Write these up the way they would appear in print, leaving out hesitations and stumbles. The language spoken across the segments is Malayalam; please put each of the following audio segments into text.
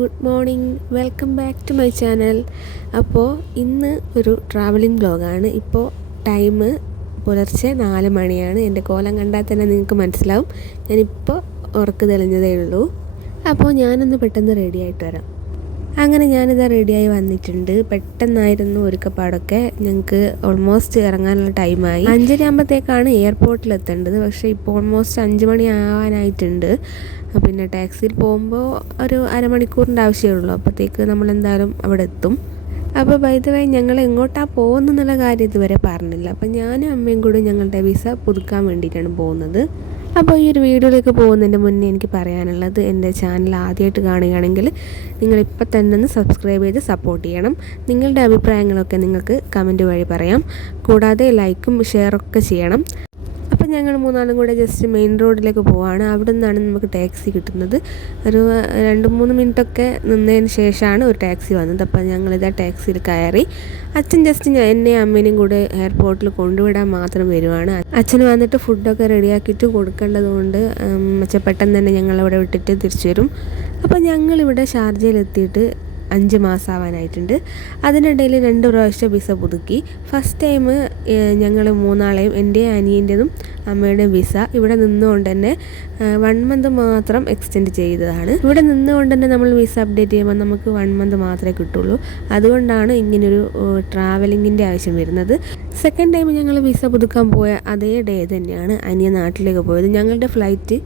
Good morning, welcome back to my channel. അപ്പോൾ ഇന്ന് ഒരു ട്രാവലിംഗ് വ്ലോഗാണ്. ഇപ്പോൾ ടൈം പുലർച്ചെ 4 മണിയാണ്. എൻ്റെ കോലം കണ്ടാൽ തന്നെ നിങ്ങൾക്ക് മനസ്സിലാവും ഞാനിപ്പോൾ ഉറക്ക് തെളിഞ്ഞതേ ഉള്ളൂ. അപ്പോൾ ഞാനൊന്ന് പെട്ടെന്ന് റെഡി ആയിട്ട് വരാം. അങ്ങനെ ഞാനിതാ റെഡിയായി വന്നിട്ടുണ്ട്. പെട്ടെന്നായിരുന്നു ഒരുക്കപ്പാടൊക്കെ. ഞങ്ങൾക്ക് ഓൾമോസ്റ്റ് ഇറങ്ങാനുള്ള ടൈമായി. 5:30 ആകുമ്പോഴത്തേക്കാണ് എയർപോർട്ടിൽ എത്തേണ്ടത്. പക്ഷേ ഇപ്പോൾ ഓൾമോസ്റ്റ് 5 മണി ആവാനായിട്ടുണ്ട്. പിന്നെ ടാക്സിയിൽ പോകുമ്പോൾ ഒരു അരമണിക്കൂറിൻ്റെ ആവശ്യമേ ഉള്ളൂ. അപ്പോഴത്തേക്ക് നമ്മളെന്തായാലും അവിടെ എത്തും. അപ്പോൾ ബൈ ദ വേ ഞങ്ങൾ എങ്ങോട്ടാണ് പോകുന്നതെന്നുള്ള കാര്യം ഇതുവരെ പറഞ്ഞില്ല. അപ്പോൾ ഞാനും അമ്മയും കൂടി ഞങ്ങളുടെ വിസ പുതുക്കാൻ വേണ്ടിയിട്ടാണ് പോകുന്നത്. അപ്പോൾ ഈ ഒരു വീഡിയോയിലേക്ക് പോകുന്നതിൻ്റെ മുന്നേ എനിക്ക് പറയാനുള്ളത്, എൻ്റെ ചാനൽ ആദ്യമായിട്ട് കാണുകയാണെങ്കിൽ നിങ്ങളിപ്പോൾ തന്നെ ഒന്ന് സബ്സ്ക്രൈബ് ചെയ്ത് സപ്പോർട്ട് ചെയ്യണം. നിങ്ങളുടെ അഭിപ്രായങ്ങളൊക്കെ നിങ്ങൾക്ക് കമൻറ്റ് വഴി പറയാം. കൂടാതെ ലൈക്കും ഷെയറൊക്കെ ചെയ്യണം. അപ്പോൾ ഞങ്ങൾ 3 കൂടെ ജസ്റ്റ് മെയിൻ റോഡിലേക്ക് പോവുകയാണ്. അവിടെ നിന്നാണ് നമുക്ക് ടാക്സി കിട്ടുന്നത്. ഒരു 2-3 മിനിറ്റൊക്കെ നിന്നതിന് ശേഷമാണ് ഒരു ടാക്സി വന്നത്. അപ്പോൾ ഞങ്ങളിതാ ടാക്സിയിൽ കയറി. അച്ഛൻ ജസ്റ്റ് എന്നെയും അമ്മേനെയും കൂടെ എയർപോർട്ടിൽ കൊണ്ടുവിടാൻ മാത്രം വരുവാണ്. അച്ഛന് വന്നിട്ട് ഫുഡൊക്കെ റെഡിയാക്കിയിട്ട് കൊടുക്കേണ്ടത് കൊണ്ട് അച്ഛൻ പെട്ടെന്ന് തന്നെ ഞങ്ങളവിടെ വിട്ടിട്ട് തിരിച്ചു വരും. അപ്പോൾ ഞങ്ങളിവിടെ ഷാർജയിലെത്തിയിട്ട് 5 മാസം ആവാനായിട്ടുണ്ട്. അതിനിടയിൽ 2 പ്രാവശ്യം വിസ പുതുക്കി. ഫസ്റ്റ് ടൈം ഞങ്ങൾ 3 എൻ്റെയും അനിയൻ്റെതും അമ്മയുടെയും വിസ ഇവിടെ നിന്നുകൊണ്ട് തന്നെ 1 മന്ത് മാത്രം എക്സ്റ്റെൻഡ് ചെയ്തതാണ്. ഇവിടെ നിന്നുകൊണ്ട് തന്നെ നമ്മൾ വിസ അപ്ഡേറ്റ് ചെയ്യുമ്പോൾ നമുക്ക് 1 മന്ത് മാത്രമേ കിട്ടുള്ളൂ. അതുകൊണ്ടാണ് ഇങ്ങനൊരു ട്രാവലിങ്ങിൻ്റെ ആവശ്യം വരുന്നത്. സെക്കൻഡ് ടൈം ഞങ്ങൾ വിസ പുതുക്കാൻ പോയ അതേ ഡേ തന്നെയാണ് അനിയ നാട്ടിലേക്ക് പോയത്. ഞങ്ങളുടെ ഫ്ലൈറ്റ്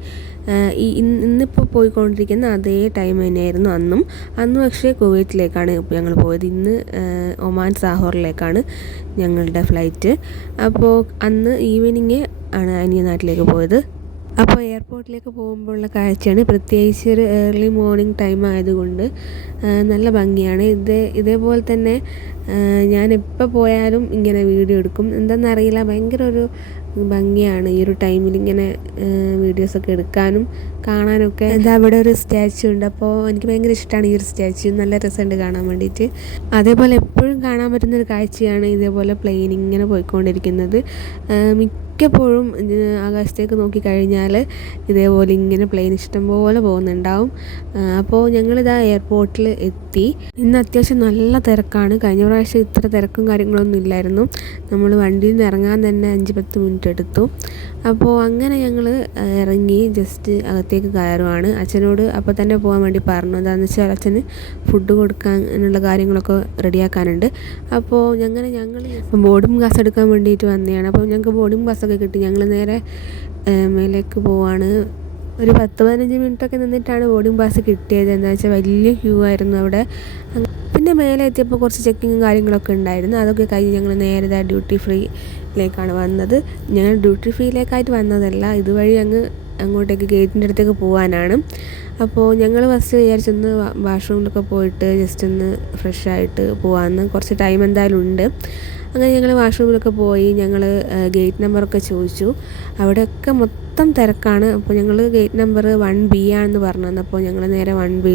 ഇന്നിപ്പോൾ പോയിക്കൊണ്ടിരിക്കുന്ന അതേ ടൈം തന്നെയായിരുന്നു അന്ന് പക്ഷേ കുവൈറ്റിലേക്കാണ് ഞങ്ങൾ പോയത്. ഇന്ന് ഒമാൻ സാഹോറിലേക്കാണ് ഞങ്ങളുടെ ഫ്ലൈറ്റ്. അപ്പോൾ അന്ന് ഈവനിങ് ആണ് അനിയ നാട്ടിലേക്ക് പോയത്. അപ്പോൾ എയർപോർട്ടിലേക്ക് പോകുമ്പോഴുള്ള കാഴ്ചയാണ്. പ്രത്യേകിച്ച് ഒരു ഏർലി മോർണിംഗ് ടൈം ആയതുകൊണ്ട് നല്ല ഭംഗിയാണ്. ഇതേപോലെ തന്നെ ഞാൻ എപ്പോൾ പോയാലും ഇങ്ങനെ വീഡിയോ എടുക്കും. എന്താണെന്നറിയില്ല, ഭയങ്കര ഒരു ഭംഗിയാണ് ഈ ഒരു ടൈമിൽ ഇങ്ങനെ വീഡിയോസൊക്കെ എടുക്കാനും കാണാനൊക്കെ. എന്താ അവിടെ ഒരു സ്റ്റാച്ചു ഉണ്ട്. അപ്പോൾ എനിക്ക് ഭയങ്കര ഇഷ്ടമാണ് ഈ ഒരു സ്റ്റാച്ചു. നല്ല രസമുണ്ട് കാണാൻ വേണ്ടിയിട്ട്. അതേപോലെ എപ്പോഴും കാണാൻ പറ്റുന്നൊരു കാഴ്ചയാണ് ഇതേപോലെ പ്ലെയിൻ ഇങ്ങനെ പോയിക്കൊണ്ടിരിക്കുന്നത്. മിക്കപ്പോഴും ആകാശത്തേക്ക് നോക്കിക്കഴിഞ്ഞാൽ ഇതേപോലെ ഇങ്ങനെ പ്ലെയിൻ ഇഷ്ടംപോലെ പോകുന്നുണ്ടാവും. അപ്പോൾ ഞങ്ങളിതാ എയർപോർട്ടിൽ എത്തി. ഇന്ന് അത്യാവശ്യം നല്ല തിരക്കാണ്. കഴിഞ്ഞ പ്രാവശ്യം ഇത്ര തിരക്കും കാര്യങ്ങളൊന്നും ഇല്ലായിരുന്നു. നമ്മൾ വണ്ടിയിൽ നിന്ന് ഇറങ്ങാൻ തന്നെ 5-10 മിനിറ്റ് എടുത്തു. അപ്പോൾ അങ്ങനെ ഞങ്ങൾ ഇറങ്ങി ജസ്റ്റ് അകത്തേക്ക് കയറുവാണ്. അച്ഛനോട് അപ്പോൾ തന്നെ പോകാൻ വേണ്ടി പറഞ്ഞു. എന്താണെന്ന് വെച്ചാൽ അച്ഛന് ഫുഡ് കൊടുക്കാനുള്ള കാര്യങ്ങളൊക്കെ റെഡിയാക്കാനുണ്ട്. അപ്പോൾ ഞങ്ങൾ ബോർഡിംഗ് പാസ് എടുക്കാൻ വേണ്ടിയിട്ട് വന്നതാണ്. അപ്പോൾ ഞങ്ങൾക്ക് ബോർഡിംഗ് പാസ്സൊക്കെ കിട്ടി. ഞങ്ങൾ നേരെ മേലേക്ക് പോവാണ്. ഒരു 10-15 മിനിറ്റൊക്കെ നിന്നിട്ടാണ് ബോർഡിംഗ് പാസ് കിട്ടിയത്. എന്താ വെച്ചാൽ വലിയ ക്യൂ ആയിരുന്നു അവിടെ. പിന്നെ മേലെ എത്തിയപ്പോൾ കുറച്ച് ചെക്കിങ്ങും കാര്യങ്ങളൊക്കെ ഉണ്ടായിരുന്നു. അതൊക്കെ കഴിഞ്ഞ് ഞങ്ങൾ നേരെ ഡ്യൂട്ടി ഫ്രീയിലേക്കാണ് വന്നത്. ഞങ്ങൾ ഡ്യൂട്ടി ഫ്രീയിലേക്കായിട്ട് വന്നതല്ല, ഇതുവഴി അങ്ങോട്ടേക്ക് ഗേറ്റിൻ്റെ അടുത്തേക്ക് പോകാനാണ്. അപ്പോൾ ഞങ്ങൾ ഫസ്റ്റ് വിചാരിച്ചൊന്ന് വാഷ്റൂമിലൊക്കെ പോയിട്ട് ജസ്റ്റ് ഒന്ന് ഫ്രഷ് ആയിട്ട് പോകാമെന്ന്. കുറച്ച് ടൈം എന്തായാലും ഉണ്ട്. അങ്ങനെ ഞങ്ങൾ വാഷ്റൂമിലൊക്കെ പോയി. ഞങ്ങൾ ഗേറ്റ് നമ്പറൊക്കെ ചോദിച്ചു. അവിടെയൊക്കെ മൊത്തം തിരക്കാണ്. അപ്പോൾ ഞങ്ങൾ ഗേറ്റ് നമ്പർ 1B ആണെന്ന് പറഞ്ഞു. അപ്പോൾ ഞങ്ങൾ നേരെ 1B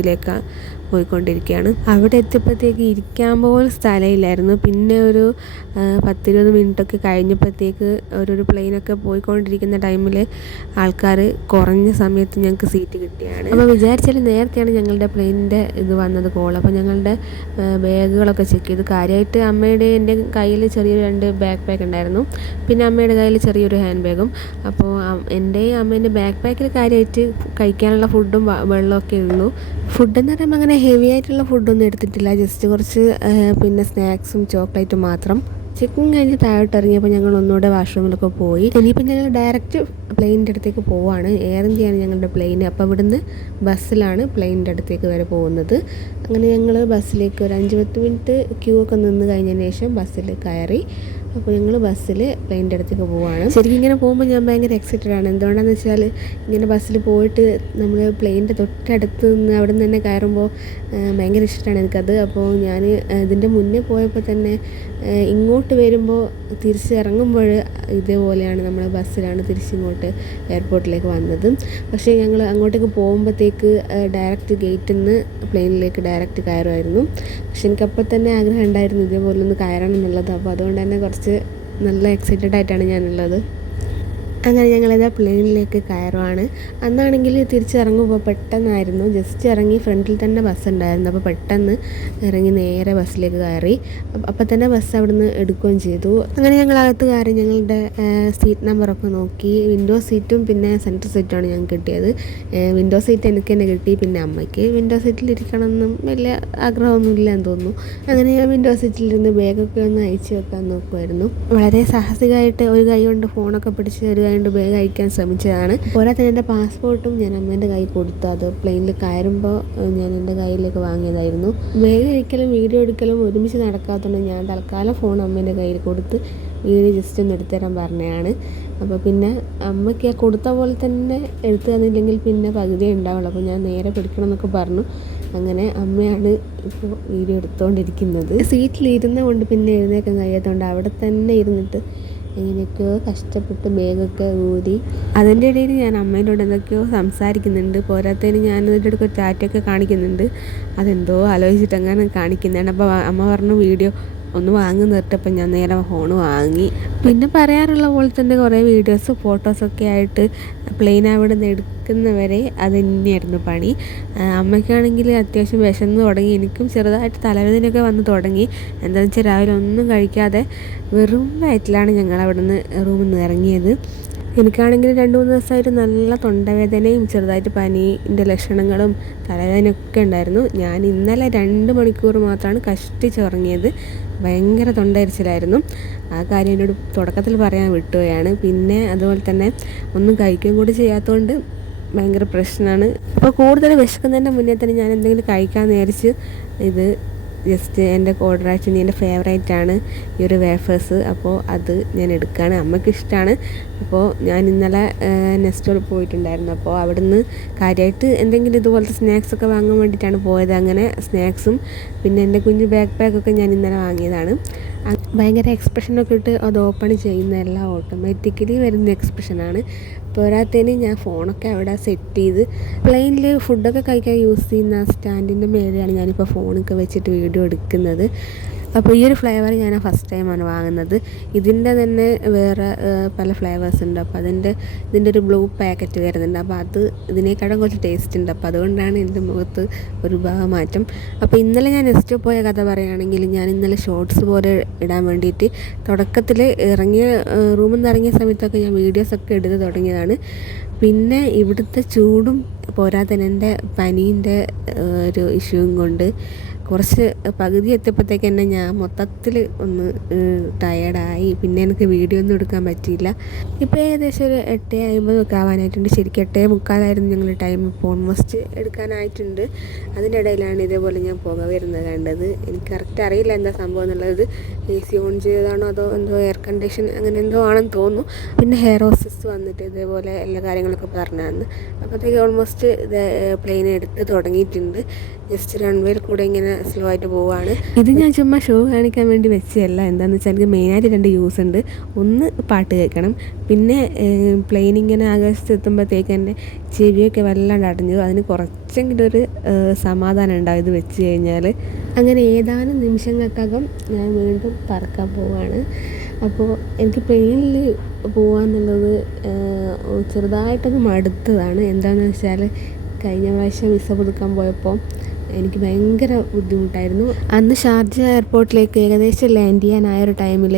പോയിക്കൊണ്ടിരിക്കുകയാണ്. അവിടെ എത്തിയപ്പോഴത്തേക്ക് ഇരിക്കാൻ പോലും സ്ഥലമില്ലായിരുന്നു. പിന്നെ ഒരു 10-20 മിനിറ്റൊക്കെ കഴിഞ്ഞപ്പോഴത്തേക്ക് ഒരു പ്ലെയിനൊക്കെ പോയിക്കൊണ്ടിരിക്കുന്ന ടൈമിൽ ആൾക്കാർ കുറഞ്ഞ സമയത്ത് ഞങ്ങൾക്ക് സീറ്റ് കിട്ടിയാണ്. അപ്പോൾ വിചാരിച്ചാൽ നേരത്തെയാണ് ഞങ്ങളുടെ പ്ലെയിനിൻ്റെ ഇത് വന്നത് കോൾ. അപ്പോൾ ഞങ്ങളുടെ ബാഗുകളൊക്കെ ചെക്ക് ചെയ്തു. കാര്യമായിട്ട് അമ്മയുടെ എൻ്റെ കയ്യിൽ ചെറിയൊരു 2 ബാക്ക് പാക്ക് ഉണ്ടായിരുന്നു. പിന്നെ അമ്മയുടെ കയ്യിൽ ചെറിയൊരു ഹാൻഡ് ബാഗും. അപ്പോൾ എൻ്റെയും അമ്മേൻ്റെ ബാക്ക് പാക്കിൽ കാര്യമായിട്ട് കഴിക്കാനുള്ള ഫുഡും വെള്ളമൊക്കെ ഉള്ളൂ. ഫുഡെന്ന് പറയുമ്പോൾ അങ്ങനെ ഹെവി ആയിട്ടുള്ള ഫുഡൊന്നും എടുത്തിട്ടില്ല. ജസ്റ്റ് കുറച്ച് പിന്നെ സ്നാക്സും ചോക്ലേറ്റും മാത്രം. ചെക്കിങ് കഴിഞ്ഞ് താഴോട്ട് ഇറങ്ങിയപ്പോൾ ഞങ്ങൾ ഒന്നുകൂടെ വാഷ്റൂമിലൊക്കെ പോയി. ഇനിയിപ്പോൾ ഞങ്ങൾ ഡയറക്റ്റ് പ്ലെയിനിൻ്റെ അടുത്തേക്ക് പോവുകയാണ്. എയർ ഇന്ത്യയാണ് ഞങ്ങളുടെ പ്ലെയിൻ. അപ്പോൾ ഇവിടുന്ന് ബസ്സിലാണ് പ്ലെയിനിൻ്റെ അടുത്തേക്ക് വരെ പോകുന്നത്. അങ്ങനെ ഞങ്ങൾ ബസ്സിലേക്ക് ഒരു 5-10 മിനിറ്റ് ക്യൂ ഒക്കെ നിന്ന് കഴിഞ്ഞതിന് ശേഷം ബസ്സിൽ കയറി. അപ്പോൾ ഞങ്ങൾ ബസ്സിൽ പ്ലെയിനിൻ്റെ അടുത്തേക്ക് പോവുകയാണ്. ശരിക്കും ഇങ്ങനെ പോകുമ്പോൾ ഞാൻ ഭയങ്കര എക്സൈറ്റഡ് ആണ്. എന്തുകൊണ്ടാണെന്ന് വെച്ചാൽ ഇങ്ങനെ ബസ്സിൽ പോയിട്ട് നമ്മൾ പ്ലെയിനിൻ്റെ തൊട്ടടുത്ത് നിന്ന് അവിടെ നിന്ന് തന്നെ കയറുമ്പോൾ ഭയങ്കര ഇഷ്ടമാണ് എനിക്കത്. അപ്പോൾ ഞാൻ ഇതിൻ്റെ മുന്നേ പോയപ്പോൾ തന്നെ ഇങ്ങോട്ട് വരുമ്പോൾ തിരിച്ചിറങ്ങുമ്പോൾ ഇതേപോലെയാണ് നമ്മൾ ബസ്സിലാണ് തിരിച്ചിങ്ങോട്ട് എയർപോർട്ടിലേക്ക് വന്നത്. പക്ഷേ ഞങ്ങൾ അങ്ങോട്ടേക്ക് പോകുമ്പോഴത്തേക്ക് ഡയറക്റ്റ് ഗേറ്റിൽ നിന്ന് പ്ലെയിനിലേക്ക് ഡയറക്റ്റ് കയറുമായിരുന്നു. പക്ഷെ എനിക്കപ്പോൾ തന്നെ ആഗ്രഹം ഉണ്ടായിരുന്നു ഇതേപോലെ ഒന്ന് കയറണം എന്നുള്ളത്. അപ്പോൾ അതുകൊണ്ട് തന്നെ കുറച്ച് നല്ല എക്സൈറ്റഡ് ആയിട്ടാണ് ഞാനുള്ളത്. അങ്ങനെ ഞങ്ങളിതാ പ്ലെയിനിലേക്ക് കയറുവാണ്. അന്നാണെങ്കിൽ തിരിച്ചിറങ്ങുമ്പോൾ പെട്ടെന്നായിരുന്നു, ജസ്റ്റ് ഇറങ്ങി ഫ്രണ്ടിൽ തന്നെ ബസ് ഉണ്ടായിരുന്നു. അപ്പോൾ പെട്ടെന്ന് ഇറങ്ങി നേരെ ബസ്സിലേക്ക് കയറി. അപ്പം തന്നെ ബസ് അവിടുന്ന് എടുക്കുകയും ചെയ്തു. അങ്ങനെ ഞങ്ങളകത്ത് കയറി ഞങ്ങളുടെ സീറ്റ് നമ്പറൊക്കെ നോക്കി. വിൻഡോ സീറ്റും പിന്നെ സെൻറ്റർ സീറ്റുമാണ് ഞങ്ങൾക്ക് കിട്ടിയത്. വിൻഡോ സീറ്റ് എനിക്ക് തന്നെ കിട്ടി, പിന്നെ അമ്മയ്ക്ക് വിൻഡോ സീറ്റിൽ ഇരിക്കണമെന്നും വലിയ ആഗ്രഹമൊന്നുമില്ല എന്ന് തോന്നുന്നു. അങ്ങനെ ഞാൻ വിൻഡോ സീറ്റിലിരുന്ന് ബാഗൊക്കെ ഒന്ന് അയച്ചു വെക്കാൻ നോക്കുമായിരുന്നു. വളരെ സാഹസികമായിട്ട് ഒരു കൈ കൊണ്ട് ഫോണൊക്കെ പിടിച്ച് ഒരു കൈ കൊണ്ട് ബാഗ് അയക്കാൻ ശ്രമിച്ചതാണ്. പോരാത്തന്നെ എൻ്റെ പാസ്പോർട്ടും ഞാൻ അമ്മേൻ്റെ കൈ കൊടുത്തു. അത് പ്ലെയിനിൽ കയറുമ്പോൾ ഞാൻ എൻ്റെ കയ്യിലേക്ക് വാങ്ങിയതായിരുന്നു. ബാഗ് അയക്കലും വീഡിയോ എടുക്കലും ഒരുമിച്ച് നടക്കാത്തതുകൊണ്ട് ഞാൻ തൽക്കാലം ഫോൺ അമ്മേൻ്റെ കയ്യിൽ കൊടുത്ത് വീഡിയോ ജസ്റ്റ് ഒന്ന് എടുത്തു തരാൻ പറഞ്ഞതാണ്. അപ്പോൾ പിന്നെ അമ്മയ്ക്ക് കൊടുത്ത പോലെ തന്നെ എടുത്തു തന്നില്ലെങ്കിൽ പിന്നെ പകുതിയേ ഉണ്ടാവുള്ളൂ. അപ്പോൾ ഞാൻ നേരെ പിടിക്കണം എന്നൊക്കെ പറഞ്ഞു. അങ്ങനെ അമ്മയാണ് ഇപ്പോൾ വീഡിയോ എടുത്തുകൊണ്ടിരിക്കുന്നത്. സീറ്റിലിരുന്ന കൊണ്ട് പിന്നെ എഴുന്നേക്കാൻ കഴിയാത്തതുകൊണ്ട് അവിടെ തന്നെ ഇരുന്നിട്ട് എങ്ങനെയൊക്കെയോ കഷ്ടപ്പെട്ട് ബാഗൊക്കെ ഊരി. അതിൻ്റെ ഇടയിൽ ഞാൻ അമ്മേനോട് എന്തൊക്കെയോ സംസാരിക്കുന്നുണ്ട്. പോരാത്തതിന് ഞാനതിൻ്റെ ഇടയ്ക്ക് ഒരു ടാറ്റയൊക്കെ കാണിക്കുന്നുണ്ട്. അതെന്തോ ആലോചിച്ചിട്ട് അങ്ങനെ കാണിക്കുന്നതാണ്. അപ്പോൾ അമ്മ പറഞ്ഞു വീഡിയോ ഒന്ന് വാങ്ങി നിർത്തപ്പോൾ ഞാൻ നേരെ ഫോൺ വാങ്ങി. പിന്നെ പറയാറുള്ള പോലെ തന്നെ കുറേ വീഡിയോസ് ഫോട്ടോസൊക്കെ ആയിട്ട് പ്ലെയിൻ അവിടെ നിന്ന് എടുക്കുന്നവരെ അത് തന്നെയായിരുന്നു പണി. അമ്മയ്ക്കാണെങ്കിൽ അത്യാവശ്യം വിശന്ന് തുടങ്ങി. എനിക്കും ചെറുതായിട്ട് തലവേദനയൊക്കെ വന്ന് തുടങ്ങി. എന്താണെന്ന് വെച്ചാൽ രാവിലെ ഒന്നും കഴിക്കാതെ വെറും വയറ്റിലാണ് ഞങ്ങൾ അവിടെ നിന്ന് റൂമിൽ നിന്ന് ഇറങ്ങിയത്. എനിക്കാണെങ്കിൽ 2-3 ദിവസമായിട്ട് നല്ല തൊണ്ടവേദനയും ചെറുതായിട്ട് പനീൻ്റെ ലക്ഷണങ്ങളും തലവേദനയൊക്കെ ഉണ്ടായിരുന്നു. ഞാൻ ഇന്നലെ 2 മണിക്കൂർ മാത്രമാണ് കഷ്ടിച്ചുറങ്ങിയത്. ഭയങ്കര തൊണ്ടയരിച്ചിലായിരുന്നു. ആ കാര്യം എന്നോട് തുടക്കത്തിൽ പറയാൻ വിട്ടുപോയാണ്. പിന്നെ അതുപോലെ തന്നെ ഒന്നും കഴിക്കുകയും കൂടി ചെയ്യാത്തതുകൊണ്ട് ഭയങ്കര പ്രശ്നമാണ്. അപ്പോൾ കൂടുതൽ വിശക്കുന്നതിൻ്റെ മുന്നേ തന്നെ ഞാൻ എന്തെങ്കിലും കഴിക്കാമെന്ന് വിചാരിച്ച് ഇത് ജസ്റ്റ് എൻ്റെ ഓർഡറായിട്ട് എൻ്റെ ഫേവറേറ്റാണ് ഈ ഒരു വേഫേഴ്സ്. അപ്പോൾ അത് ഞാൻ എടുക്കുകയാണ്. അമ്മയ്ക്ക് ഇഷ്ടമാണ്. അപ്പോൾ ഞാൻ ഇന്നലെ നെസ്റ്റോൾ പോയിട്ടുണ്ടായിരുന്നു. അപ്പോൾ അവിടുന്ന് കാര്യമായിട്ട് എന്തെങ്കിലും ഇതുപോലത്തെ സ്നാക്സൊക്കെ വാങ്ങാൻ വേണ്ടിയിട്ടാണ് പോയത്. അങ്ങനെ സ്നാക്സും പിന്നെ എൻ്റെ കുഞ്ഞ് ബാക്ക് പാക്കൊക്കെ ഞാൻ ഇന്നലെ വാങ്ങിയതാണ്. ഭയങ്കര എക്സ്പ്രഷനൊക്കെ ഇട്ട് അത് ഓപ്പൺ ചെയ്യുന്ന എല്ലാം ഓട്ടോമാറ്റിക്കലി വരുന്ന എക്സ്പ്രഷനാണ്. പോരാത്തതിന് ഞാൻ ഫോണൊക്കെ അവിടെ സെറ്റ് ചെയ്ത് പ്ലെയിനിൽ ഫുഡൊക്കെ കഴിക്കാൻ യൂസ് ചെയ്യുന്ന സ്റ്റാൻഡിൻ്റെ മേലെയാണ് ഞാനിപ്പോൾ ഫോണൊക്കെ വെച്ചിട്ട് വീഡിയോ എടുക്കുന്നത്. അപ്പോൾ ഈ ഒരു ഫ്ലേവർ ഞാൻ ഫസ്റ്റ് ടൈമാണ് വാങ്ങുന്നത്. ഇതിൻ്റെ തന്നെ വേറെ പല ഫ്ലേവേഴ്സ് ഉണ്ട്. അപ്പോൾ ഇതിൻ്റെ ഒരു ബ്ലൂ പാക്കറ്റ് വരുന്നുണ്ട്. അപ്പോൾ അത് ഇതിനേക്കാളും കുറച്ച് ടേസ്റ്റ് ഉണ്ട്. അപ്പോൾ അതുകൊണ്ടാണ് എൻ്റെ മുഖത്ത് ഒരു ഭാവമാറ്റം. അപ്പോൾ ഇന്നലെ ഞാൻ നെക്സ്റ്റ് പോയ കഥ പറയുകയാണെങ്കിൽ, ഞാൻ ഇന്നലെ ഷോർട്സ് പോലെ ഇടാൻ വേണ്ടിയിട്ട് തുടക്കത്തിൽ റൂമിൽ നിന്ന് ഇറങ്ങിയ സമയത്തൊക്കെ ഞാൻ വീഡിയോസൊക്കെ എടുത്ത് തുടങ്ങിയതാണ്. പിന്നെ ഇവിടുത്തെ ചൂടും പോരാത്തന്നെ എൻ്റെ പനീൻ്റെ ഒരു ഇഷ്യൂവും കൊണ്ട് കുറച്ച് പകുതി എത്തിയപ്പോഴത്തേക്ക് തന്നെ ഞാൻ മൊത്തത്തിൽ ഒന്ന് ടയേർഡായി. പിന്നെ എനിക്ക് വീഡിയോ ഒന്നും എടുക്കാൻ പറ്റിയില്ല. ഇപ്പോൾ ഏകദേശം ഒരു 8:50 ആവാനായിട്ടുണ്ട്. ശരിക്കും 8:45 ഞങ്ങൾ ടൈം ഇപ്പോൾ ഓൾമോസ്റ്റ് എടുക്കാനായിട്ടുണ്ട്. അതിൻ്റെ ഇടയിലാണ് ഇതേപോലെ ഞാൻ പുക വരുന്നത് കണ്ടത്. എനിക്ക് കറക്റ്റ് അറിയില്ല എന്താ സംഭവം എന്നുള്ളത്. AC ഓൺ ചെയ്തതാണോ അതോ എന്തോ എയർ കണ്ടീഷൻ അങ്ങനെ എന്തോ ആണെന്ന് തോന്നുന്നു. പിന്നെ ഹെയർ ഹോസ്റ്റസ് വന്നിട്ട് ഇതേപോലെ എല്ലാ കാര്യങ്ങളൊക്കെ പറഞ്ഞായിരുന്നു. അപ്പോഴത്തേക്ക് ഓൾമോസ്റ്റ് പ്ലെയിൻ എടുത്ത് തുടങ്ങിയിട്ടുണ്ട്. ജസ്റ്റ് റൺവേയിൽ കൂടെ ഇങ്ങനെ സ്ലോ ആയിട്ട് പോവുകയാണ്. ഇത് ഞാൻ ചുമ്മാ ഷോ കാണിക്കാൻ വേണ്ടി വെച്ചതല്ല. എന്താണെന്ന് വെച്ചാൽ എനിക്ക് മെയിനായിട്ട് 2 യൂസ് ഉണ്ട്. ഒന്ന് പാട്ട് കേൾക്കണം, പിന്നെ പ്ലെയിൻ ഇങ്ങനെ ആകാശത്ത് എത്തുമ്പോഴത്തേക്ക് എൻ്റെ ചെവിയൊക്കെ വല്ലാണ്ട് അടഞ്ഞു. അതിന് കുറച്ചെങ്കിലും ഒരു സമാധാനം ഉണ്ടാവും ഇത് വെച്ച് കഴിഞ്ഞാൽ. അങ്ങനെ ഏതാനും നിമിഷങ്ങൾക്കകം ഞാൻ വീണ്ടും പറക്കാൻ പോവുകയാണ്. അപ്പോൾ എനിക്ക് പ്ലെയിനിൽ പോകാമെന്നുള്ളത് ചെറുതായിട്ടൊന്ന് മടുത്തതാണ്. എന്താണെന്ന് വെച്ചാൽ കഴിഞ്ഞ പ്രാവശ്യം വിസ പുതുക്കാൻ പോയപ്പോൾ എനിക്ക് ഭയങ്കര ബുദ്ധിമുട്ടായിരുന്നു. അന്ന് ഷാർജ എയർപോർട്ടിലേക്ക് ഏകദേശം ലാൻഡ് ചെയ്യാനായൊരു ടൈമിൽ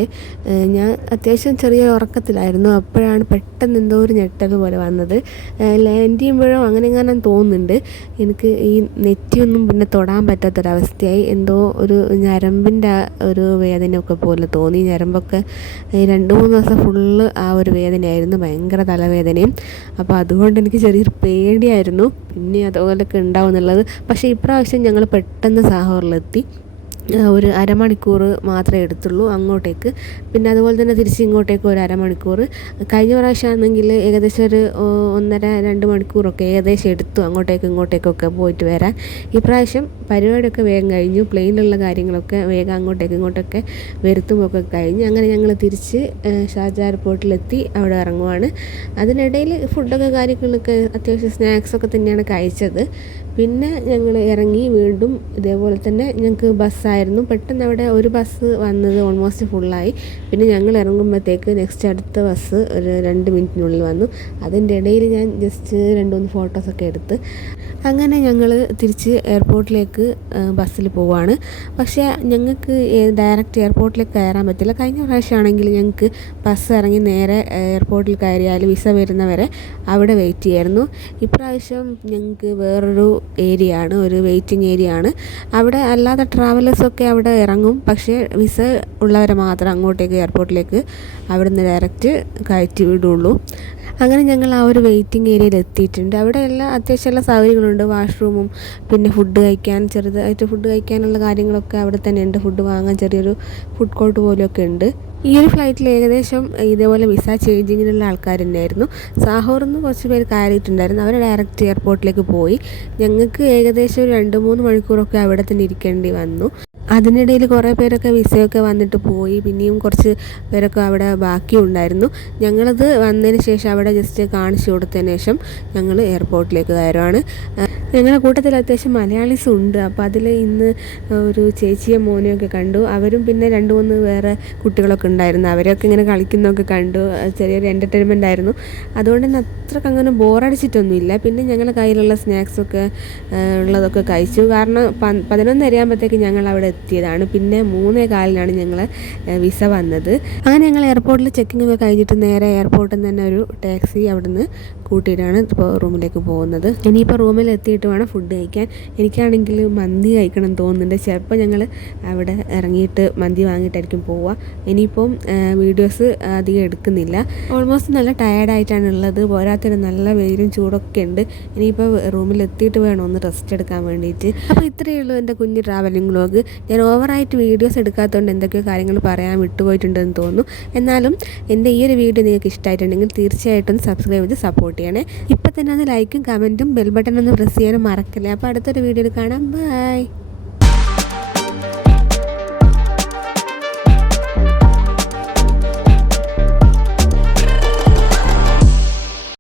ഞാൻ അത്യാവശ്യം ചെറിയ ഉറക്കത്തിലായിരുന്നു. അപ്പോഴാണ് പെട്ടെന്ന് എന്തോ ഒരു ഞെട്ടൽ പോലെ വന്നത്. ലാൻഡ് ചെയ്യുമ്പോഴോ അങ്ങനെ എങ്ങാനും തോന്നുന്നുണ്ട്. എനിക്ക് ഈ നെറ്റിയൊന്നും പിന്നെ തൊടാൻ പറ്റാത്തൊരവസ്ഥയായി. എന്തോ ഒരു ഞരമ്പിൻ്റെ ഒരു വേദനയൊക്കെ പോലെ തോന്നി. ഞരമ്പൊക്കെ 2-3 ദിവസം ഫുള്ള് ആ ഒരു വേദനയായിരുന്നു, ഭയങ്കര തലവേദനയും. അപ്പോൾ അതുകൊണ്ട് എനിക്ക് ചെറിയൊരു പേടിയായിരുന്നു പിന്നെ അതുപോലൊക്കെ ഉണ്ടാവും എന്നുള്ളത്. പക്ഷേ ഇപ്രാവശ്യം ഞങ്ങൾ പെട്ടെന്ന് സാഹോറിലെത്തി. ഒരു അരമണിക്കൂർ മാത്രമേ എടുത്തുള്ളൂ അങ്ങോട്ടേക്ക്. പിന്നെ അതുപോലെ തന്നെ തിരിച്ച് ഇങ്ങോട്ടേക്ക് ഒരു അരമണിക്കൂർ. കഴിഞ്ഞ പ്രാവശ്യമാണെങ്കിൽ ഏകദേശം ഒരു 1.5-2 മണിക്കൂറൊക്കെ ഏകദേശം എടുത്തു അങ്ങോട്ടേക്കും ഇങ്ങോട്ടേക്കൊക്കെ പോയിട്ട് വരാൻ. ഈ പ്രാവശ്യം പരിപാടിയൊക്കെ വേഗം കഴിഞ്ഞു. പ്ലെയിനിലുള്ള കാര്യങ്ങളൊക്കെ വേഗം അങ്ങോട്ടേക്കും ഇങ്ങോട്ടൊക്കെ വരുത്തുമൊക്കെ കഴിഞ്ഞ് അങ്ങനെ ഞങ്ങൾ തിരിച്ച് ഷാർജ എയർപോർട്ടിലെത്തി അവിടെ ഇറങ്ങുവാണ്. അതിനിടയിൽ ഫുഡൊക്കെ കാര്യങ്ങളൊക്കെ അത്യാവശ്യം സ്നാക്സൊക്കെ തന്നെയാണ് കഴിച്ചത്. പിന്നെ ഞങ്ങൾ ഇറങ്ങി വീണ്ടും ഇതേപോലെ തന്നെ ഞങ്ങൾക്ക് ബസ്സായി ഫുള്ളായിരുന്നു. പെട്ടെന്ന് അവിടെ ഒരു ബസ് വന്നത് ഓൾമോസ്റ്റ് ഫുള്ളായി. പിന്നെ ഞങ്ങൾ ഇറങ്ങുമ്പോഴത്തേക്ക് നെക്സ്റ്റ് അടുത്ത ബസ് ഒരു 2 മിനിറ്റിനുള്ളിൽ വന്നു. അതിൻ്റെ ഇടയിൽ ഞാൻ ജസ്റ്റ് 2-3 ഫോട്ടോസൊക്കെ എടുത്ത് അങ്ങനെ ഞങ്ങൾ തിരിച്ച് എയർപോർട്ടിലേക്ക് ബസ്സിൽ പോവുകയാണ്. പക്ഷേ ഞങ്ങൾക്ക് ഡയറക്റ്റ് എയർപോർട്ടിലേക്ക് കയറാൻ പറ്റില്ല. കഴിഞ്ഞ പ്രാവശ്യമാണെങ്കിൽ ഞങ്ങൾക്ക് ബസ് ഇറങ്ങി നേരെ എയർപോർട്ടിൽ കയറിയാൽ വിസ വരുന്നവരെ അവിടെ വെയിറ്റ് ചെയ്യായിരുന്നു. ഇപ്രാവശ്യം ഞങ്ങൾക്ക് വേറൊരു ഏരിയ ആണ്, ഒരു വെയിറ്റിംഗ് ഏരിയ ആണ്. അവിടെ അല്ലാതെ ട്രാവലേഴ്സൊക്കെ അവിടെ ഇറങ്ങും. പക്ഷേ വിസ ഉള്ളവരെ മാത്രം അങ്ങോട്ടേക്ക് എയർപോർട്ടിലേക്ക് അവിടുന്ന് ഡയറക്റ്റ് കയറ്റി വിടുള്ളൂ. അങ്ങനെ ഞങ്ങൾ ആ ഒരു വെയിറ്റിംഗ് ഏരിയയിൽ എത്തിയിട്ടുണ്ട്. അവിടെ എല്ലാം അത്യാവശ്യം എല്ലാ സൗകര്യങ്ങളുണ്ട്. വാഷ്റൂമും പിന്നെ ഫുഡ് കഴിക്കാൻ ചെറുതായിട്ട് ഫുഡ് കഴിക്കാനുള്ള കാര്യങ്ങളൊക്കെ അവിടെ തന്നെ ഉണ്ട്. ഫുഡ് വാങ്ങാൻ ചെറിയൊരു ഫുഡ് കോർട്ട് പോലെയൊക്കെ ഉണ്ട്. ഈ ഒരു ഫ്ലൈറ്റിൽ ഏകദേശം ഇതേപോലെ വിസ ചേഞ്ചിങ്ങിനുള്ള ആൾക്കാർ തന്നെയായിരുന്നു. സാഹോറിന്ന് കുറച്ച് പേര് കയറിയിട്ടുണ്ടായിരുന്നു. അവർ ഡയറക്റ്റ് എയർപോർട്ടിലേക്ക് പോയി. ഞങ്ങൾക്ക് ഏകദേശം ഒരു 2-3 മണിക്കൂറൊക്കെ അവിടെ തന്നെ ഇരിക്കേണ്ടി വന്നു. അതിനിടയിൽ കുറേ പേരൊക്കെ വിസയൊക്കെ വന്നിട്ട് പോയി. പിന്നെയും കുറച്ച് പേരൊക്കെ അവിടെ ബാക്കിയുണ്ടായിരുന്നു. ഞങ്ങളത് വന്നതിന് ശേഷം അവിടെ ജസ്റ്റ് കാണിച്ചു കൊടുത്തതിന് ശേഷം ഞങ്ങൾ എയർപോർട്ടിലേക്ക് കയറുകയാണ്. ഞങ്ങളുടെ കൂട്ടത്തിൽ അത്യാവശ്യം മലയാളീസും ഉണ്ട്. അപ്പോൾ അതിൽ ഇന്ന് ഒരു ചേച്ചിയെ മോനെയൊക്കെ കണ്ടു. അവരും പിന്നെ 2-3 വേറെ കുട്ടികളൊക്കെ ഉണ്ടായിരുന്നു. അവരൊക്കെ ഇങ്ങനെ കളിക്കുന്നതൊക്കെ കണ്ടു. ചെറിയൊരു എൻ്റർടൈൻമെൻ്റ് ആയിരുന്നു. അതുകൊണ്ട് തന്നെ അത്രയ്ക്ക് അങ്ങനെ ബോറടിച്ചിട്ടൊന്നുമില്ല. പിന്നെ ഞങ്ങളുടെ കയ്യിലുള്ള സ്നാക്സൊക്കെ ഉള്ളതൊക്കെ കഴിച്ചു. കാരണം 11 ആകുമ്പോഴത്തേക്ക് ഞങ്ങൾ അവിടെ എത്തിയതാണ്. പിന്നെ 3:15 ഞങ്ങൾ വിസ വന്നത്. അങ്ങനെ ഞങ്ങൾ എയർപോർട്ടിൽ ചെക്കിംഗ് ഒക്കെ കഴിഞ്ഞിട്ട് നേരെ എയർപോർട്ടിൽ നിന്ന് തന്നെ ഒരു ടാക്സി അവിടെ നിന്ന് കൂട്ടിയിട്ടാണ് ഇപ്പോൾ റൂമിലേക്ക് പോകുന്നത്. ഇനിയിപ്പോൾ റൂമിൽ എത്തിയിട്ട് വേണം ഫുഡ് കഴിക്കാൻ. എനിക്കാണെങ്കിൽ മന്തി കഴിക്കണം തോന്നുന്നുണ്ട്. ചിലപ്പോൾ ഞങ്ങൾ അവിടെ ഇറങ്ങിയിട്ട് മന്തി വാങ്ങിയിട്ടായിരിക്കും പോവുക. ഇനിയിപ്പം വീഡിയോസ് അധികം എടുക്കുന്നില്ല. ഓൾമോസ്റ്റ് നല്ല ടയേർഡായിട്ടാണ് ഉള്ളത്. പോരാത്തൊരു നല്ല വെയിലും ചൂടൊക്കെ ഉണ്ട്. ഇനിയിപ്പോൾ റൂമിൽ എത്തിയിട്ട് വേണം ഒന്ന് റെസ്റ്റ് എടുക്കാൻ വേണ്ടിയിട്ട്. അപ്പോൾ ഇത്രയേ ഉള്ളൂ എൻ്റെ കുഞ്ഞ് ട്രാവലിംഗ് വ്ലോഗ്. ഞാൻ ഓവറായിട്ട് വീഡിയോസ് എടുക്കാത്തതുകൊണ്ട് എന്തൊക്കെയോ കാര്യങ്ങൾ പറയാൻ വിട്ടുപോയിട്ടുണ്ടെന്ന് തോന്നുന്നു. എന്നാലും എൻ്റെ ഈ ഒരു വീഡിയോ നിങ്ങൾക്ക് ഇഷ്ടമായിട്ടുണ്ടെങ്കിൽ തീർച്ചയായിട്ടും സബ്സ്ക്രൈബ് ചെയ്ത് സപ്പോർട്ട് ചെയ്യണേ. ഇപ്പം തന്നെ ഒന്ന് ലൈക്കും കമൻറ്റും ബെൽ ബട്ടൺ ഒന്ന് പ്രസ് ചെയ്യാനും മറക്കല്ലേ. അപ്പോൾ അടുത്തൊരു വീഡിയോയിൽ കാണാം. ബൈ.